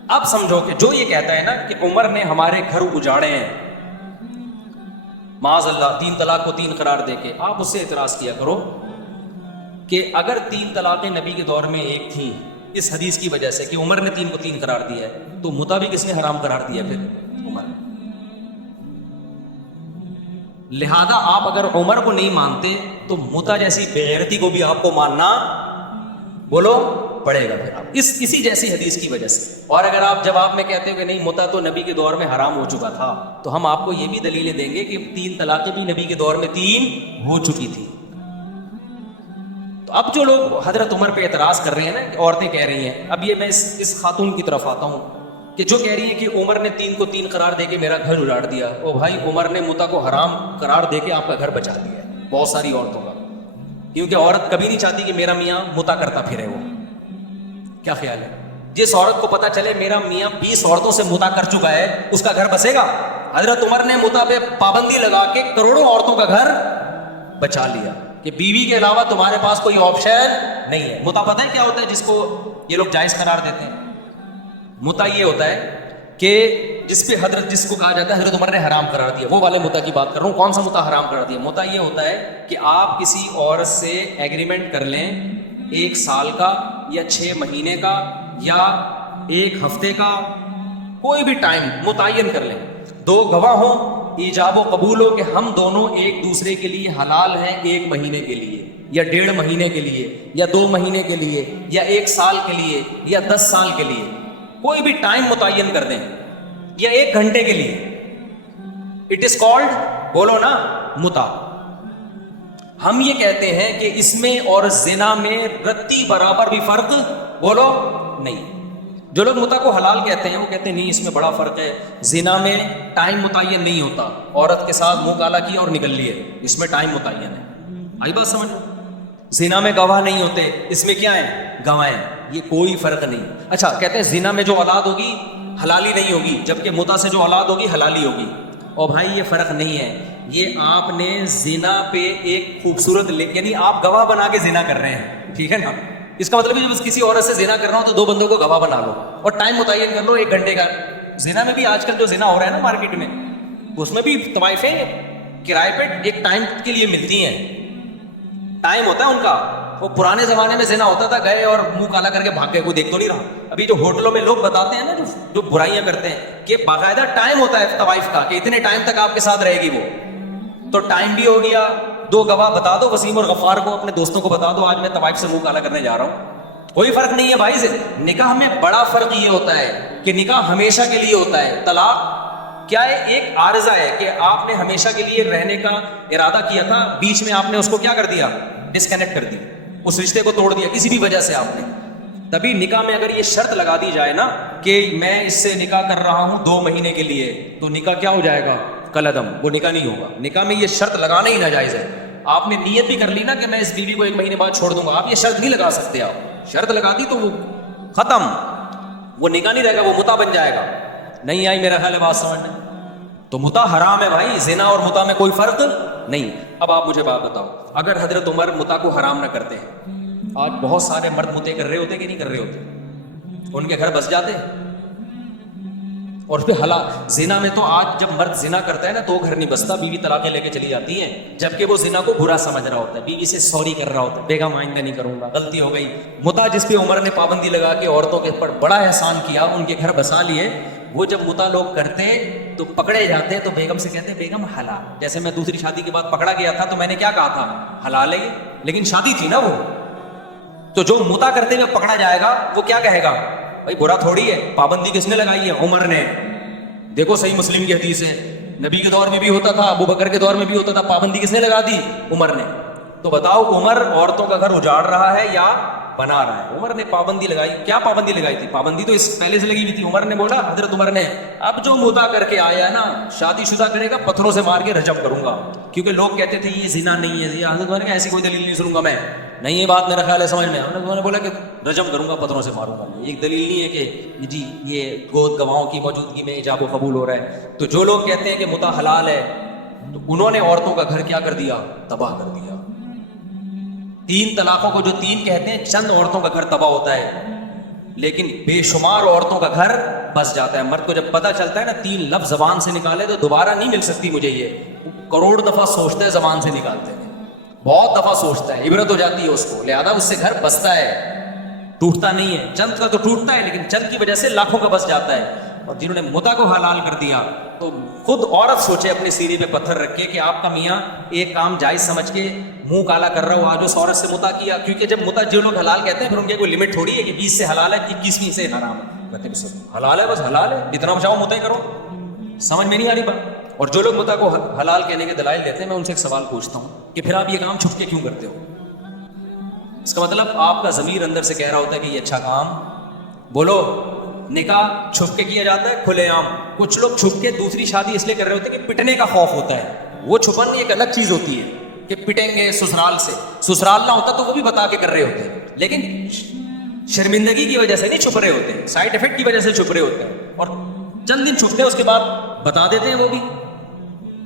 اب سمجھو کہ جو یہ کہتا ہے نا کہ عمر نے ہمارے گھر اجاڑے ہیں, معاذ اللہ 3 طلاق کو 3 قرار دے کے, آپ اس سے اعتراض کیا کرو کہ اگر 3 طلاقیں نبی کے دور میں 1 تھیں اس حدیث کی وجہ سے کہ عمر نے 3 کو 3 قرار دیا ہے, تو متا بھی کس نے حرام قرار دیا, پھر عمر نے. لہذا آپ اگر عمر کو نہیں مانتے تو متا جیسی بے غیرتی کو بھی آپ کو ماننا, بولو پڑے گا پھر آپ اسی جیسی حدیث کی وجہ سے. اور اگر آپ جواب میں کہتے ہو کہ نہیں متع تو نبی کے دور میں حرام ہو چکا تھا, تو ہم آپ کو یہ بھی دلیلیں دیں گے کہ 3 طلاقیں بھی نبی کے دور میں 3 ہو چکی تھی. تو اب جو لوگ حضرت عمر پہ اعتراض کر رہے ہیں نا کہ عورتیں کہہ رہی ہیں, اب یہ میں اس خاتون کی طرف آتا ہوں کہ جو کہہ رہی ہے کہ عمر نے 3 کو 3 قرار دے کے میرا گھر اجاڑ دیا. او بھائی, عمر نے متع کو حرام قرار دے کے آپ کا گھر بچا دیا ہے بہت ساری عورتوں کا, کیونکہ عورت کبھی نہیں چاہتی کہ میرا میاں متع کرتا پھرے. وہ کیا خیال ہے, جس عورت کو پتا چلے میرا میاں 20 عورتوں سے متع کر چکا ہے, اس کا گھر بسے گا؟ حضرت عمر نے متع پہ پابندی لگا کے کروڑوں عورتوں کا گھر بچا لیا کہ بیوی کے علاوہ تمہارے پاس کوئی آپشن نہیں ہے. متع پتہ ہے کیا ہوتا ہے جس کو یہ لوگ جائز قرار دیتے ہیں؟ متع یہ ہوتا ہے کہ جس کو کہا جاتا ہے حضرت عمر نے حرام قرار دیا, وہ والے متع کی بات کر رہا ہوں. کون سا متع حرام قرار دیا؟ متع یہ ہوتا ہے کہ آپ کسی عورت سے ایگریمنٹ کر لیں 1 سال کا یا 6 مہینے کا یا 1 ہفتے کا, کوئی بھی ٹائم متعین کر لیں, 2 گواہ ہوں, ایجاب و قبول ہو کہ ہم دونوں ایک دوسرے کے لیے حلال ہیں 1 مہینے کے لیے یا 1.5 مہینے کے لیے یا 2 مہینے کے لیے یا 1 سال کے لیے یا 10 سال کے لیے, کوئی بھی ٹائم متعین کر دیں یا 1 گھنٹے کے لیے. اٹ از کالڈ, بولو نا, متع. ہم یہ کہتے ہیں کہ اس میں اور زنا میں رتی برابر بھی فرق, بولو, نہیں. جو لوگ متع کو حلال کہتے ہیں وہ کہتے ہیں نہیں اس میں بڑا فرق ہے, زنا میں ٹائم متعین نہیں ہوتا, عورت کے ساتھ منہ کالا کیا اور نکل لیے, اس میں ٹائم متعین ہے. آئی بات سمجھ؟ زنا میں گواہ نہیں ہوتے, اس میں کیا ہے, گواہ ہیں, یہ کوئی فرق نہیں. اچھا, کہتے ہیں زنا میں جو اولاد ہوگی حلالی نہیں ہوگی, جبکہ متع سے جو اولاد ہوگی حلالی ہوگی. اور بھائی یہ فرق نہیں ہے, یہ آپ نے زنا پہ ایک خوبصورت یعنی آپ گواہ بنا کے زنا کر رہے ہیں, ٹھیک ہے نا. اس کا مطلب ہے جب کسی عورت سے زنا کر رہا ہوں تو 2 بندوں کو گواہ بنا لو اور ٹائم متعین کر لو 1 گھنٹے کا. زنا میں بھی آج کل جو زنا ہو رہا ہے نا مارکیٹ میں, اس میں بھی طوائفیں کرائے پہ ایک ٹائم کے لیے ملتی ہیں, ٹائم ہوتا ہے ان کا. وہ پرانے زمانے میں زنا ہوتا تھا, گئے اور منہ کالا کر کے بھاگ گئے, کوئی دیکھ تو نہیں رہا. ابھی جو ہوٹلوں میں لوگ بتاتے ہیں نا جو برائیاں کرتے ہیں کہ باقاعدہ ٹائم ہوتا ہے طوائف کا کہ اتنے ٹائم تک آپ کے ساتھ رہے گی وہ, تو ٹائم بھی ہو گیا. 2 گواہ بتا دو, وسیم اور غفار کو, اپنے دوستوں کو بتا دو آج میں طوائف سے منہ کالا کرنے جا رہا ہوں. کوئی فرق نہیں ہے بھائی. نکاح میں بڑا فرق یہ ہوتا ہے کہ نکاح ہمیشہ کے لیے ہوتا ہے. طلاق کیا ہے, ایک عارضہ ہے کہ آپ نے ہمیشہ کے لیے رہنے کا ارادہ کیا تھا, بیچ میں آپ نے اس کو کیا کر دیا, ڈسکنیکٹ کر دیا, اس رشتے کو توڑ دیا کسی بھی وجہ سے آپ نے. تبھی نکاح میں اگر یہ شرط لگا دی جائے نا کہ میں اس سے نکاح کر رہا ہوں 2 مہینے کے لیے, تو نکاح کیا ہو جائے گا, کالعدم, وہ نکاح نہیں ہوگا. نکاح میں یہ شرط لگانا ہی ناجائز ہے. آپ نے نیت بھی کر لی نا کہ میں اس بیوی کو 1 مہینے بعد چھوڑ دوں گا, آپ یہ شرط نہیں لگا سکتے. آپ شرط لگا دی تو وہ ختم, وہ نکاح نہیں رہے گا, وہ متع بن جائے گا. نہیں آئی میرا خیال ہے بات سمجھ میں؟ تو متع حرام ہے بھائی, زنا اور متع میں کوئی فرق نہیں. اب آپ مجھے بات بتاؤ, اگر حضرت عمر متع کو حرام نہ کرتے, آج بہت سارے مرد متع کر رہے ہوتے کہ نہیں کر رہے ہوتے, ان کے گھر بس جاتے. اور پھر زنا میں تو آج جب مرد زنا کرتا ہے نا تو گھر نہیں بستا, بیوی طلاقیں لے کے چلی جاتی ہیں, جبکہ وہ زنا کو برا سمجھ رہا ہوتا ہے, بیوی سے سوری کر رہا ہوتا ہے, بیگم آئندہ نہیں کروں گا, غلطی ہو گئی. متع جس پہ عمر نے پابندی لگا کے عورتوں کے اوپر بڑا احسان کیا, ان کے گھر بسا لیے, وہ جب متع لوگ کرتے تو پکڑے جاتے تو بیگم سے کہتے بیگم حلال. جیسے میں دوسری شادی کے بعد پکڑا گیا تھا تو میں نے کیا کہا تھا, حلال ہے, لیکن شادی تھی نا وہ. تو جو متع کرتے ہوئے پکڑا جائے گا وہ کیا کہے گا, بھائی برا تھوڑی ہے, پابندی کس نے لگائی ہے, عمر نے. دیکھو صحیح مسلم کی حدیث ہے, نبی کے دور میں بھی ہوتا تھا, ابو بکر کے دور میں بھی ہوتا تھا, پابندی کس نے لگا دی, عمر نے. تو بتاؤ عمر عورتوں کا گھر اجاڑ رہا ہے یا بنا رہا ہے؟ عمر نے پابندی لگائی. کیا پابندی لگائی تھی؟ پابندی تو اس پہلے سے لگی ہوئی تھی. عمر نے بولا, حضرت عمر نے, اب جو متع کر کے آیا ہے نا, شادی شدہ کرے گا پتھروں سے مار کے رجم کروں گا, کیونکہ لوگ کہتے تھے یہ زنا نہیں ہے. حضرت عمر نے کہا ایسی کوئی دلیل نہیں سنوں گا میں, نہیں یہ بات میرا خیال ہے سمجھ میں. انہوں نے بولا کہ رجم کروں گا, پتھروں سے ماروں گا. ایک دلیل نہیں ہے کہ جی یہ گود گواہوں کی موجودگی میں ایجاب و قبول ہو رہا ہے. تو جو لوگ کہتے ہیں کہ متع حلال ہے, تو انہوں نے عورتوں کا گھر کیا کر دیا, تباہ کر دیا. 3 طلاقوں کو جو 3 کہتے ہیں, چند عورتوں کا گھر تباہ ہوتا ہے, لیکن بے شمار عورتوں کا گھر بس جاتا ہے. مرد کو جب پتہ چلتا ہے نا 3 لفظ زبان سے نکالے تو دوبارہ نہیں مل سکتی مجھے, یہ کروڑ دفعہ سوچتا ہے زبان سے نکالتے ہیں, بہت دفعہ سوچتا ہے, عبرت ہو جاتی ہے اس کو, لہذا اس سے گھر بستا ہے, ٹوٹتا نہیں ہے. چند کا تو ٹوٹتا ہے لیکن چند کی وجہ سے لاکھوں کا بس جاتا ہے. اور جنہوں نے متع کو حلال کر دیا تو خود عورت سوچے اپنی سینے پہ پتھر رکھ کے کہ آپ کا میاں ایک کام جائز سمجھ کے منہ کالا کر رہا ہو آج اس عورت سے متع کیا. کیونکہ جب متع جو لوگ حلال کہتے ہیں پھر ان کی کوئی لمٹ تھوڑی ہے کہ 20 سے حلال ہے 21ویں سے حرام ہے. کہتے ہیں حلال ہے بس حلال ہے جتنا چاہو متع کرو. سمجھ میں نہیں آ رہی بات. اور جو لوگ متع کو حلال کہنے کے دلائل دیتے ہیں میں ان سے ایک سوال پوچھتا ہوں کہ پھر آپ یہ کام چھپ کے کیوں کرتے ہو؟ اس کا مطلب آپ کا ضمیر اندر سے کہہ رہا ہوتا ہے کہ یہ اچھا کام. بولو نکاح چھپ کے کیا جاتا ہے کھلے عام. کچھ لوگ چھپ کے دوسری شادی اس لیے کر رہے ہوتے ہیں کہ پٹنے کا خوف ہوتا ہے. وہ چھپن ایک الگ چیز ہوتی ہے کہ پٹیں گے سسرال سے. سسرال نہ ہوتا تو وہ بھی بتا کے کر رہے ہوتے ہیں لیکن شرمندگی کی وجہ سے نہیں چھپ رہے ہوتے, سائڈ افیکٹ کی وجہ سے چھپ رہے ہوتے ہیں اور چند دن چھپتے ہیں اس کے بعد بتا دیتے ہیں وہ بھی.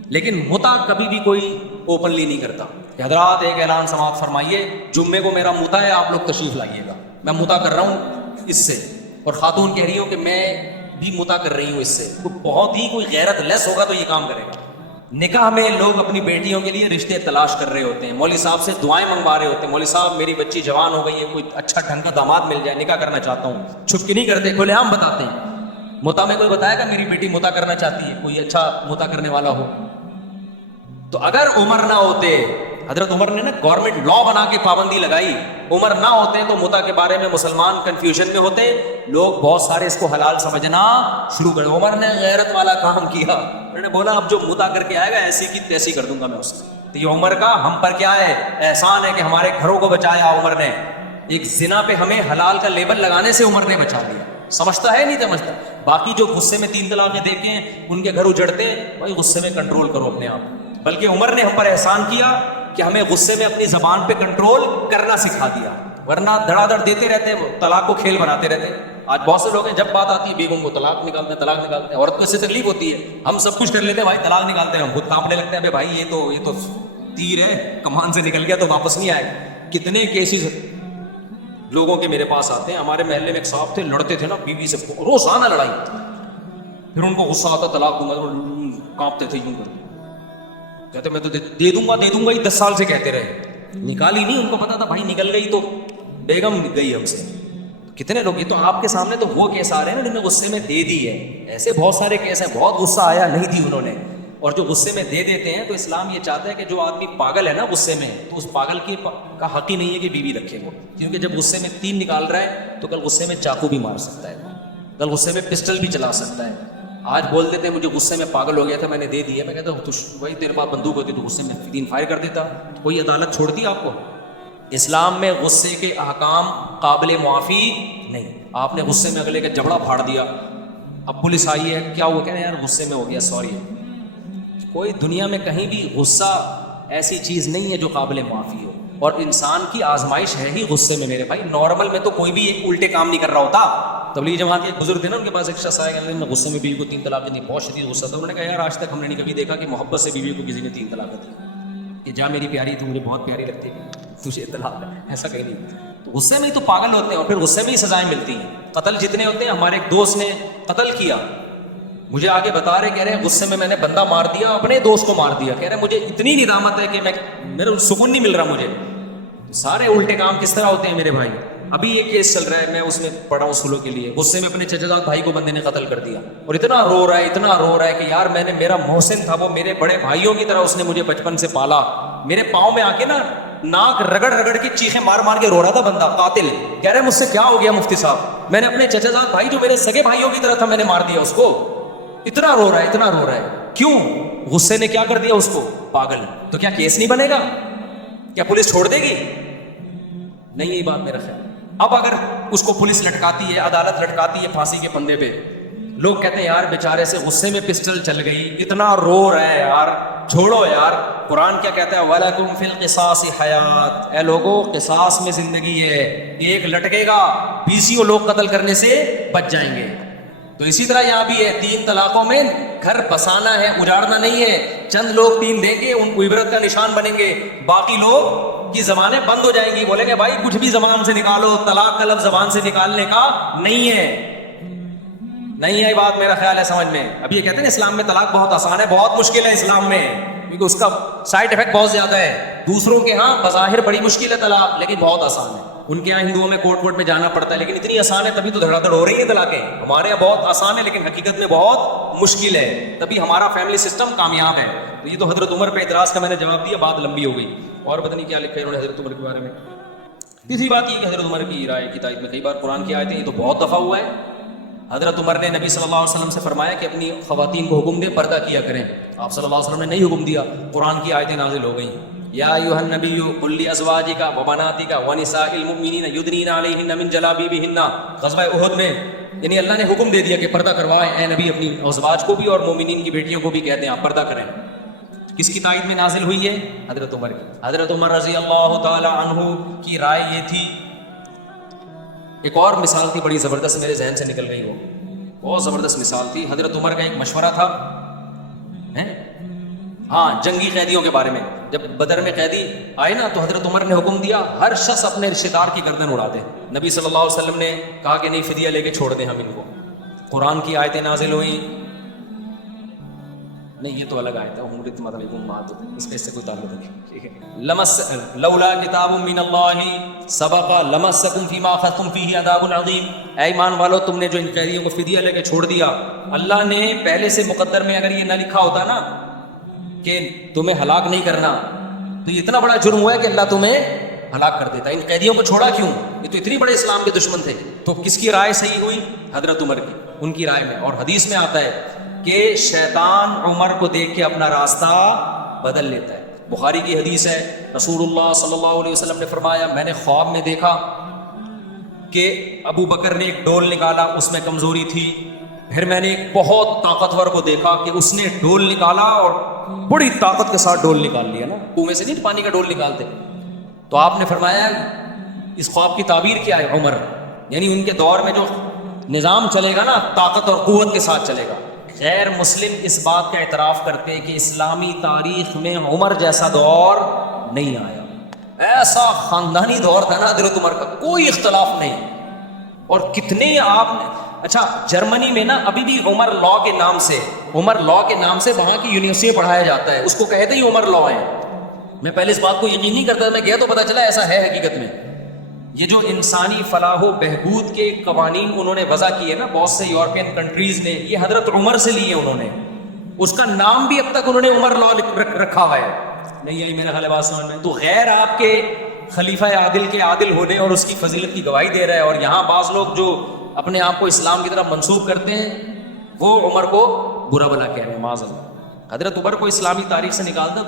لیکن متع کبھی بھی کوئی اوپنلی نہیں کرتا کہ حضرات ایک اعلان سماعت فرمائیے جمعے کو میرا متع ہے آپ لوگ تشریف لائیے گا, میں متع کر رہا ہوں اس سے. اور خاتون کہہ رہی ہو کہ میں بھی متع کر رہی ہوں اس سے. بہت ہی کوئی غیرت لیس ہوگا تو یہ کام کرے گا. نکاح میں لوگ اپنی بیٹیوں کے لیے رشتے تلاش کر رہے ہوتے ہیں, مولوی صاحب سے دعائیں منگوا رہے ہوتے ہیں, مولوی صاحب میری بچی جوان ہو گئی ہے کوئی اچھا ڈھنگ کا داماد مل جائے نکاح کرنا چاہتا ہوں. چھپ کے نہیں کرتے, کھلے عام بتاتے ہیں. متع میں کوئی بتائے گا میری بیٹی متع کرنا چاہتی ہے, کوئی اچھا متع کرنے والا ہو. تو اگر عمر نہ ہوتے, حضرت عمر نے نا گورنمنٹ لا بنا کے پابندی لگائی, عمر نہ ہوتے تو متع کے بارے میں مسلمان کنفیوژن میں ہوتے, لوگ بہت سارے اس کو حلال سمجھنا شروع کر. عمر نے غیرت والا کام کیا, انہوں نے بولا اب جو متع کر کے آئے گا ایسی کی تیسی کر دوں گا میں اس کو. تو یہ عمر کا ہم پر کیا ہے احسان ہے کہ ہمارے گھروں کو بچایا عمر نے. ایک زنا پہ ہمیں حلال کا لیبل لگانے سے عمر نے بچا لیا. سمجھتا ہے نہیں سمجھتا. باقی جو غصے میں 3 طلاقیں دے کے ان کے گھر اجڑتے بھائی غصے میں کنٹرول کرو اپنے آپ. بلکہ عمر نے ہم پر احسان کیا کہ ہمیں غصے میں اپنی زبان پہ کنٹرول کرنا سکھا دیا, ورنہ دھڑا دھڑ دیتے رہتے, طلاق کو کھیل بناتے رہتے. آج بہت سے لوگ ہیں جب بات آتی ہے بیگم کو طلاق نکالتے ہیں. عورت کو اس سے تکلیف ہوتی ہے, ہم سب کچھ کر لیتے ہیں بھائی طلاق نکالتے ہیں, ہم خود کانپنے لگتے ہیں بھائی یہ تو تیر ہے کمان سے نکل گیا تو واپس نہیں آئے. کتنے کیسز لوگوں کے میرے پاس آتے ہیں. ہمارے محلے میں ایک صاحب تھے, لڑتے تھے نا بیوی سے, روزانہ لڑائی. پھر ان کو غصہ آتا طلاق دوں گا, کانپتے تھے یوں کر, کہتے میں تو دے دوں گا ہی 10 سال سے کہتے رہے, نکالی نہیں. ان کو پتا تھا بھائی نکل گئی تو بیگم گئی ہم سے. کتنے لوگ, یہ تو آپ کے سامنے تو وہ کیس آ رہے ہیں نا جنہوں نے غصے میں دے دی ہے. ایسے بہت سارے کیس ہیں بہت غصہ آیا نہیں دی انہوں نے, اور جو غصے میں دے دیتے ہیں. تو اسلام یہ چاہتا ہے کہ جو آدمی پاگل ہے نا غصے میں, تو اس پاگل کا حق ہی نہیں ہے کہ بیوی رکھے وہ, کیونکہ جب غصے میں 3 نکال رہا ہے تو کل غصے میں چاقو بھی مار سکتا ہے, کل غصے میں پسٹل بھی چلا سکتا ہے. آج بول دیتے ہیں مجھے غصے میں پاگل ہو گیا تھا میں نے دے دیا. میں کہتا ہوں وہی تیرے پاس بندوق ہوتی تو غصے میں 3 فائر کر دیتا, کوئی عدالت چھوڑتی آپ کو؟ اسلام میں غصے کے احکام قابل معافی نہیں. آپ نے غصے میں اگلے کا جبڑا پھاڑ دیا, اب پولیس آئی ہے کیا ہوا, کہہ رہے ہیں یار غصے میں ہو گیا سوری. کوئی دنیا میں کہیں بھی غصہ ایسی چیز نہیں ہے جو قابل معافی ہو, اور انسان کی آزمائش ہے ہی غصے میں میرے بھائی. نارمل میں تو کوئی بھی ایک الٹے کام نہیں کر رہا ہوتا. تبلیغ جماعت کے ایک بزرگ تھے نا, ان کے پاس ایک شخص آیا کہ غصے میں بیوی کو 3 طلاق دی, بہت شدید غصہ تھا. انہوں نے کہا یار آج تک ہم نے نہیں کبھی دیکھا کہ محبت سے بیوی کو کسی نے 3 طلاق دی کہ جا میری پیاری تھی مجھے بہت پیاری لگتی ہے تجھے طلاق ہے, ایسا کہیں نہیں. تو غصے میں ہی تو پاگل ہوتے ہیں اور پھر غصے میں ہی سزائیں ملتی ہیں. قتل جتنے ہوتے ہیں, ہمارے ایک دوست نے قتل کیا, مجھے آگے بتا رہے, کہہ رہے غصے میں نے بندہ مار دیا, اپنے دوست کو مار دیا. کہہ رہے مجھے اتنی ندامت ہے کہ میرے سکون نہیں مل رہا مجھے. سارے الٹے کام کس طرح ہوتے ہیں میرے بھائی. ابھی یہ کیس چل رہا ہے, میں اس میں پڑھا ہوں سلو کے لیے. غصے میں اپنے چچا زاد بھائی کو بندے نے قتل کر دیا, اور اتنا رو رہا ہے کہ یار میرا محسن تھا, وہ میرے بڑے بھائیوں کی طرح اس نے مجھے بچپن سے پالا. میرے پاؤں میں آ کے نا ناک رگڑ کے چیخیں مار کے رو رہا تھا بندہ قاتل. کہہ رہے مجھ سے کیا ہو گیا مفتی صاحب, میں نے اپنے چچا زاد بھائی جو میرے سگے بھائیوں کی طرح تھا میں نے مار دیا اس کو. اتنا رو رہا ہے کیوں؟ غصے نے کیا کر دیا اس کو, پاگل. تو کیا کیس نہیں بنے گا, کیا پولیس چھوڑ دے گی؟ نہیں یہی بات میرا خیال. اب اگر اس کو پولیس لٹکاتی ہے, عدالت لٹکاتی ہے پھانسی کے پندے پہ, لوگ کہتے ہیں یار بیچارے سے غصے میں پسٹل چل گئی, اتنا رو رہا ہے یار, چھوڑو یار. قرآن کیا کہتا ہے, وَلَكُمْ فِي الْقِصَاصِ حَيَاةٌ, اے لوگوں قصاص میں زندگی ہے. ایک لٹکے گا 20 لوگ قتل کرنے سے بچ جائیں گے. تو اسی طرح یہاں بھی ہے, 3 طلاقوں میں گھر بسانا ہے, اجاڑنا نہیں ہے. چند لوگ 3 دیں گے, ان کو عبرت کا نشان بنیں گے, باقی لوگ کی زبانیں بند ہو جائیں گی, بولیں گے بھائی کچھ بھی زبان سے نکالو, طلاق کا لفظ زبان سے نکالنے کا نہیں ہے بات میرا خیال ہے سمجھ میں. اب یہ کہتے ہیں اسلام میں طلاق بہت آسان ہے, بہت مشکل ہے اسلام میں, کیونکہ اس کا سائڈ افیکٹ بہت زیادہ ہے. دوسروں کے ہاں بظاہر بڑی مشکل ہے طلاق, لیکن بہت آسان ہے. ان کے یہاں ہندوؤں میں کورٹ وورٹ میں جانا پڑتا ہے، لیکن اتنی آسان ہے تبھی تو دھڑا دھڑ ہو رہی ہے طلاقیں. ہمارے یہاں بہت آسان ہے لیکن حقیقت میں بہت مشکل ہے، تبھی ہمارا فیملی سسٹم کامیاب ہے. تو یہ تو حضرت عمر پہ اعتراض کا میں نے جواب دیا، بات لمبی ہو گئی. اور پتہ نہیں کیا لکھا ہے انہوں نے حضرت عمر کے بارے میں. تیسری بات یہ کہ حضرت عمر کی رائے کی تائید میں کئی بار قرآن کی آیتیں، یہ تو بہت دفعہ ہوا ہے. حضرت عمر نے نبی صلی اللہ علیہ وسلم سے فرمایا کہ اپنی خواتین کو حکم دے پردہ کیا کریں. آپ صلی اللہ علیہ وسلم نے نہیں حکم دیا، قرآن کی آیتیں نازل ہو گئیں. یا ایھا النبی قل لازواجک وبناتک ونساء المؤمنین یدنین علیہن من جلابیبہن. غزوہ احد میں یعنی اللہ نے حکم دے دیا کہ پردہ کروائیں اے نبی اپنی ازواج کو بھی اور مومنین کی بیٹیوں کو بھی کہتے ہیں آپ پردہ کریں. کس کی تائید میں نازل ہوئی ہے؟ حضرت عمر کی. حضرت عمر رضی اللہ تعالی عنہ کی رائے یہ تھی. ایک اور مثال تھی بڑی زبردست، میرے ذہن سے نکل گئی، وہ بہت زبردست مثال تھی. حضرت عمر کا ایک مشورہ تھا، ہاں، جنگی قیدیوں کے بارے میں. جب بدر میں قیدی آئے نا تو حضرت عمر نے حکم دیا ہر شخص اپنے رشتے دار کی گردن اڑا دے. نبی صلی اللہ علیہ وسلم نے کہا کہ نہیں، فدیہ لے کے چھوڑ دیں ہم ان کو. قرآن کی آیتیں نازل ہوئیں. نہیں، یہ تو الگ آیت ہے، امورت مطلب امہات، اس کا اس سے کوئی تعلق نہیں. لولا کتاب من اللہ سبق لمسکم فیما اخذتم فیہ عذاب عظیم. اے ایمان والو، تم نے جو ان قیدیوں کو فدیہ لے کے چھوڑ دیا، اللہ نے پہلے سے مقدر میں اگر یہ نہ لکھا ہوتا نا کہ تمہیں ہلاک نہیں کرنا، تو یہ اتنا بڑا جرم ہوا ہے کہ اللہ تمہیں ہلاک کر دیتا. ان قیدیوں کو چھوڑا کیوں؟ یہ تو اتنی بڑے اسلام کے دشمن تھے. تو کس کی رائے صحیح ہوئی؟ حضرت عمر کی، ان کی رائے میں. اور حدیث میں آتا ہے کہ شیطان عمر کو دیکھ کے اپنا راستہ بدل لیتا ہے. بخاری کی حدیث ہے، رسول اللہ صلی اللہ علیہ وسلم نے فرمایا میں نے خواب میں دیکھا کہ ابو بکر نے ایک ڈول نکالا، اس میں کمزوری تھی. پھر میں نے ایک بہت طاقتور کو دیکھا کہ اس نے ڈول نکالا اور بڑی طاقت کے ساتھ ڈول نکال لیا. نا کنویں سے نہیں پانی کا ڈول نکالتے. تو آپ نے فرمایا اس خواب کی تعبیر کیا ہے؟ عمر، یعنی ان کے دور میں جو نظام چلے گا نا طاقت اور قوت کے ساتھ چلے گا. غیر مسلم اس بات کا اعتراف کرتے ہیں کہ اسلامی تاریخ میں عمر جیسا دور نہیں آیا. ایسا خاندانی دور تھا نا حضرت عمر کا، کوئی اختلاف نہیں. اور کتنے آپ نے، اچھا جرمنی میں نا ابھی بھی عمر لا کے نام سے وہاں کی یونیورسٹی پڑھایا جاتا ہے، اس کو کہتے ہی عمر لا ہے. میں پہلے اس بات کو یقین نہیں کرتا تھا، میں گیا تو پتا چلا ایسا ہے حقیقت میں. یہ جو انسانی فلاح و بہبود کے قوانین انہوں نے وضع کیے نا بہت سے یورپین کنٹریز نے، یہ حضرت عمر سے لیے انہوں نے. اس کا نام بھی اب تک انہوں نے عمر لا رکھا ہوا ہے. نہیں آئی میرا خیال ہے بات سمجھ میں. تو غیر آپ کے خلیفہ عادل کے عادل ہونے اور اس کی فضیلت کی گواہی دے رہا ہے، اور یہاں بعض لوگ جو اپنے آپ کو اسلام کی طرف منسوب کرتے ہیں وہ عمر کو برا بلا کہہ رہے ہیں. معاذ اللہ. حضرت عمر کو اسلامی تاریخ سے نکال دو.